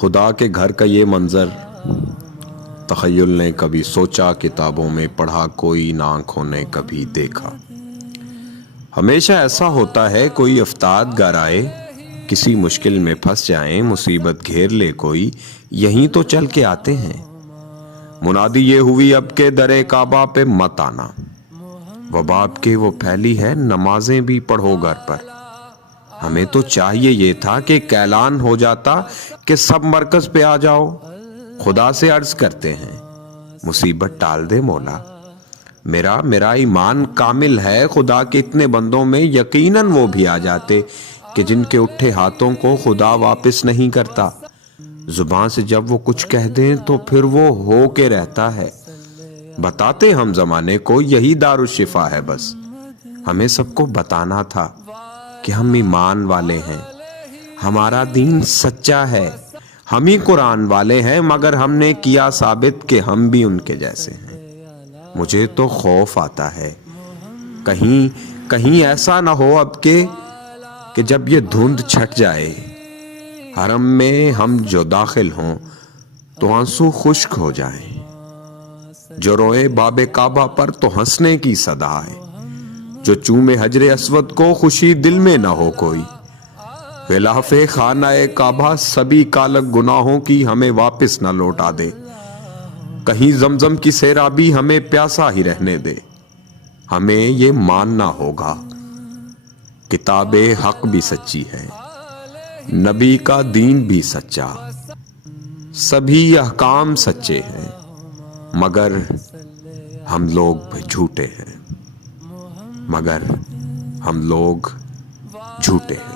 خدا کے گھر کا یہ منظر تخیل نے کبھی سوچا، کتابوں میں پڑھا، کوئی نہ آنکھوں نے کبھی دیکھا۔ ہمیشہ ایسا ہوتا ہے، کوئی افتاد گر آئے، کسی مشکل میں پھنس جائیں، مصیبت گھیر لے کوئی، یہیں تو چل کے آتے ہیں۔ منادی یہ ہوئی اب کے در کعبہ پہ مت آنا، وبا اب کے وہ پھیلی ہے، نمازیں بھی پڑھو گھر پر۔ ہمیں تو چاہیے یہ تھا کہ اعلان ہو جاتا کہ سب مرکز پہ آ جاؤ۔ خدا سے عرض کرتے ہیں مصیبت ٹال دے مولا، میرا ایمان کامل ہے، خدا کے اتنے بندوں میں یقیناً وہ بھی آ جاتے کہ جن کے اٹھے ہاتھوں کو خدا واپس نہیں کرتا۔ زبان سے جب وہ کچھ کہہ دیں تو پھر وہ ہو کے رہتا ہے۔ بتاتے ہم زمانے کو یہی دارالشفا ہے، بس ہمیں سب کو بتانا تھا کہ ہم ایمان والے ہیں، ہمارا دین سچا ہے، ہم ہی قرآن والے ہیں، مگر ہم نے کیا ثابت کہ ہم بھی ان کے جیسے ہیں۔ مجھے تو خوف آتا ہے کہیں ایسا نہ ہو اب کہ جب یہ دھند چھٹ جائے، حرم میں ہم جو داخل ہوں تو آنسو خشک ہو جائیں، جو روئے باب کعبہ پر تو ہنسنے کی صدا آئے، جو چومے حجر اسود کو خوشی دل میں نہ ہو کوئی، غلاف خانہ کعبہ سبھی کالک گناہوں کی ہمیں واپس نہ لوٹا دے، کہیں زمزم کی سیرابی ہمیں پیاسا ہی رہنے دے۔ ہمیں یہ ماننا ہوگا کتاب حق بھی سچی ہے، نبی کا دین بھی سچا، سبھی احکام سچے ہیں، مگر ہم لوگ جھوٹے ہیں، مگر ہم لوگ جھوٹے ہیں۔